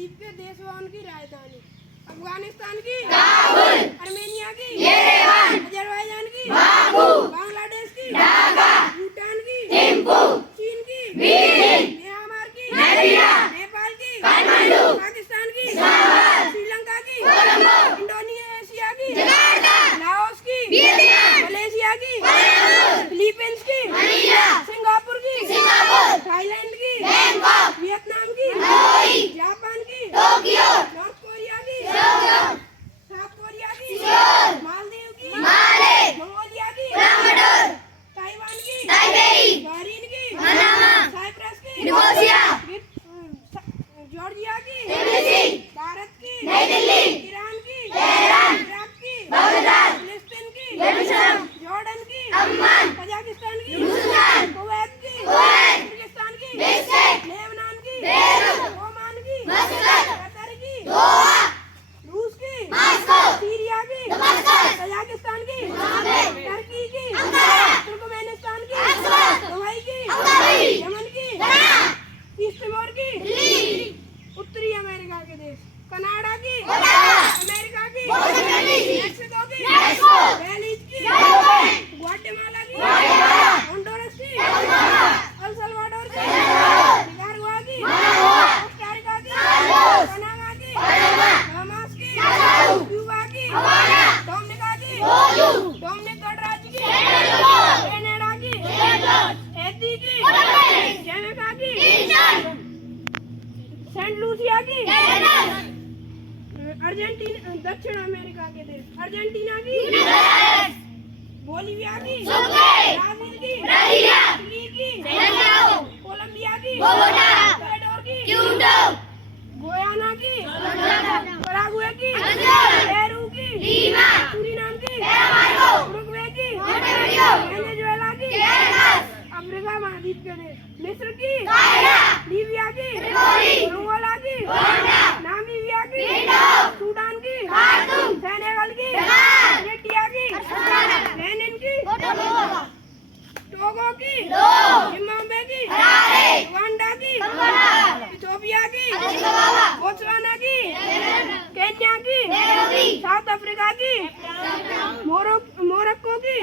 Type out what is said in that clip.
महाद्वीप के देश व उनकी राजधानी। अफगानिस्तान की काबुल, आर्मेनिया की येरेवन, अजरबैजान की बाकू, बांग्लादेश की ढाका, भूटान की थिम्पू, चीन की बीजिंग, म्यांमार की नाइजीरिया, नेपाल की काठमांडू, पाकिस्तान की इस्लामाबाद, श्रीलंका की कोलंबो, इंडोनेशिया की जकार्ता, लाओस की वियतनाम, मलेशिया की कोलंबो, फिलीपींस की मनीला, सिंगापुर की सिंगापुर, थाईलैंड की बैंकॉक, वियतनाम की हनोई, जापान की टोक्यो, नॉर्थ कोरिया की सियोल, साउथ कोरिया की सियोल, मालदीव की माले, मंगोलिया की उलानबटर, ताइवान की ताइपेई, बहरीन की मनामा, साइप्रस की निकोसिया, जॉर्जिया की टिबिलिसी, भारत की नई दिल्ली, ईरान की तेहरान, इराक की बगदाद, फिलिस्तीन की यरूशलेम, जॉर्डन की अम्मान, कजाकिस्तान की हिंदुस्तान, कुवैत की कुवैत, किर्गिस्तान की बिश्केक, लेबनान की बेरूत, ओमान की मस्कत, कतर की दोहा, रूस की मॉस्को, सीरिया की दमास्कस, कजाकिस्तान की इस्लामाबाद, टर्की की अंकारा, तुर्कमेनिस्तान की अश्वाक, दुबई की अबुधाबी, यमन की सना, ईस्ट तिमोर की दिल्ली, उत्तरी अमेरिका के देश कनाडा की ओटावा, अमेरिका की वाशिंगटन मेक्सिको की मेक्सिको, बेलीज की जापान, ग्वाटेमाला की ग्वाटेमाला, होंडुरस की गुातेमाला, अल सल्वाडोर की सल्वाडोर, निकारागुआ की मनागुआ, कोस्टा रिका की साल्वाडोर, पनामा की पनामा, बहामास की नासाउ, क्यूबा की हवाना, डोमिनिका की ओजू, डोमिनिक गणराज्य की सेनेगल, कनाडा की सेनेगल, हैती की कोलंबिया, जमैका की ईस्टर्न, सेंट लूसिया की कैनाडा, अर्जेंटीना दक्षिण अमेरिका के देश अर्जेंटीना की यूनाइटेड, बोलिविया की सुक्रे, ब्राजील की ब्राजीलिया, चिली की सेनेगल, कोलंबिया की बोगोटा, इक्वाडोर की क्यूटो, गुयाना की पराग्वे की अंगोला, पेरू की लीमा, सूरीनाम की एमाइको, उरुग्वे की मोंटेविडियो, वेनेजुएला की केरस, अफ्रीका महाद्वीप के देश मिस्र की कायरा, लीबिया की त्रिपोली, अंगोला की रुवांडा, नामीबिया की किंडो, सूडान की खार्तूम, सेनेगल की डकार, एरिट्रिया की अश्वाना, बेनिन की कोटोगो, टोगो की लो, जिम्बाब्वे की हरारे, रुवांडा की कंगोला, इथियोपिया की अदिस अबाबा, बोत्सवाना की केन्या, केन्या की नैरोबी, साउथ अफ्रीका की मोरक्को की